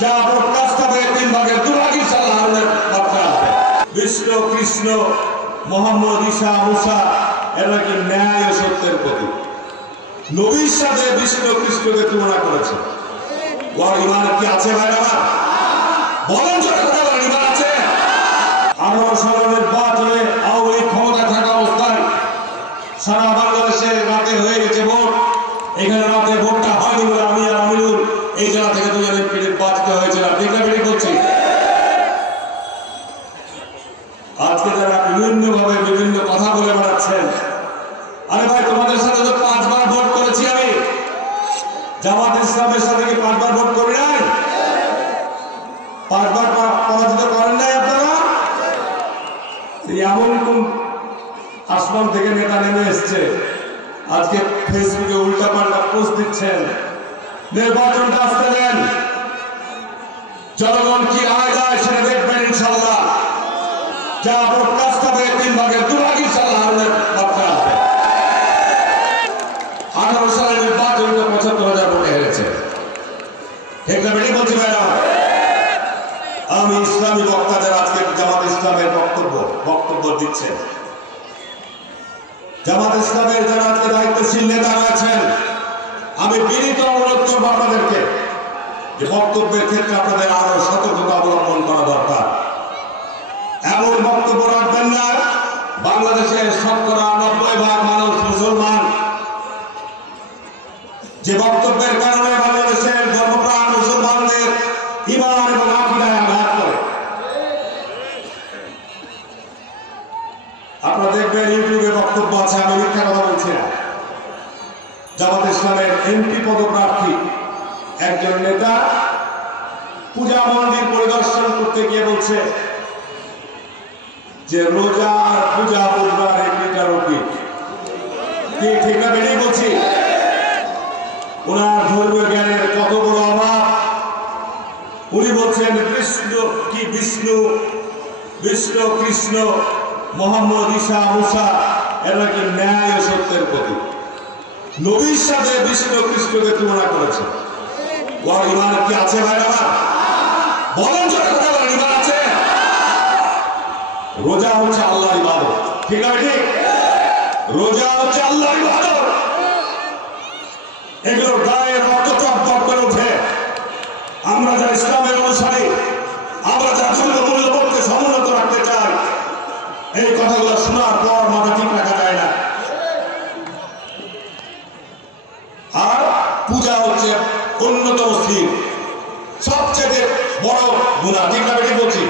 যা ব্রডকাস্ট হবে 3 ভাগের 2 ভাগ ইনশাআল্লাহ বার্তা আসবে। বিষ্ণু কৃষ্ণ মোহাম্মদ ঈসা মুসা এরা কি ন্যায় ও সত্যের প্রতীক। নবীর সাথে বিষ্ণু কৃষ্ণকে তুলনা করেছে। ওর ঈমান কি আছে ভাইরা? বলেন জোরে কথা বলেন, ঈমান আছে? 18 সালের নির্বাচনে আওয়ামী লীগ ক্ষমতা থাকা অবস্থায় সারা বাংলাদেশে রাতে হয়ে গেছে ভোট। এখানে রাতে ভোটটা হয়নি বলে আমি আর আমিনুল এই জায়গা থেকে 2 এমপি নির্বাচিত হয়েছিল। ঠিক না বেটি করছি? আজকে যারা বিভিন্ন ভাবে বিভিন্ন কথা বলে বেড়াচ্ছেন, আরে ভাই তোমাদের সাথে তো 5 বার ভোট করেছি আমি। জামাত ইসলামের সাথে কি 5 বার ভোট করি নাই? 5 বার পরাজিত করেন নাই আপনারা? এমন কোন আসমান থেকে নেতা নেমে এসছে আজকে ফেসবুকে উল্টা পাল্টা পোস্ট দিচ্ছেন? নির্বাচনটা আসতে দেন, জনগণ কি রায় দেয় সেটা দেখবেন ইনশাআল্লাহ। যা ব্রডকাস্ট হবে 3 ভাগের 2 ভাগ ইনশাআল্লাহ বার্তা আসবে। 18 সালের নির্বাচনে 75,000 ভোটে হেরেছে। ঠিক না বেটি বলছি ভাইরা? আমি ইসলামী বক্তাদের আজকে জামাত ইসলামের বক্তব্য দিচ্ছেন। জামাত ইসলামের যারা আজকে দায়িত্বশীল নেতা রয়েছেন, আমি বিনীত অনুরোধ করবো আপনাদেরকে যে বক্তব্যের ক্ষেত্রে আপনাদের আরো সতর্কতা অবলম্বন করা দরকার। এমন বক্তব্য রাখবেন না বাংলাদেশের 90% মানুষ মুসলমান, যে বক্তব্যের কারণে বাংলাদেশের ধর্মপ্রাণ মুসলমানদের ঈমান এবং আকীদায় আঘাত করে। আপনারা দেখবেন ইউটিউবে বক্তব্য আছে, আমি মিথ্যা কথা বলছি না। জামাত ইসলামের এমপি পদপ্রার্থী একজন নেতা পূজা মন্দির পরিদর্শন করতে গিয়ে বলছে যে রোজা আর পূজা বুধবার 1 লিটার রুটি। কি ঠিক না বেরিয়ে বলছি? ওনার ধর্মীয় জ্ঞানের কত বড় অভাব। উনি বলছেন বিষ্ণু কৃষ্ণ মোহাম্মদ ঈসা মুসা এরা কি ন্যায় ও সত্যের প্রতীক। নবীর সাথে বিষ্ণু কৃষ্ণকে তুলনা করেছে। ওর ঈমান কি আছে ভাইরা? বলেন জোরে কথা বলেন, ঈমান আছে? রোজা হচ্ছে আল্লাহর ইবাদত। ঠিক আছে? ঠিক, রোজা হচ্ছে আল্লাহর ইবাদত। এগুলো গায়ে রক্ত টক করে ওঠে। আমরা যারা ইসলামের অনুসারী, আমরা যারা মূল্যবোধকে সমুন্নত রাখতে চাই, এই কথাগুলো শোনার পর মাথা ঠিক রাখা যায় না। আর পূজা হচ্ছে অন্যতম স্থির সবচেয়ে বড় গুনাহ। ঠিক না বেটি বলছি?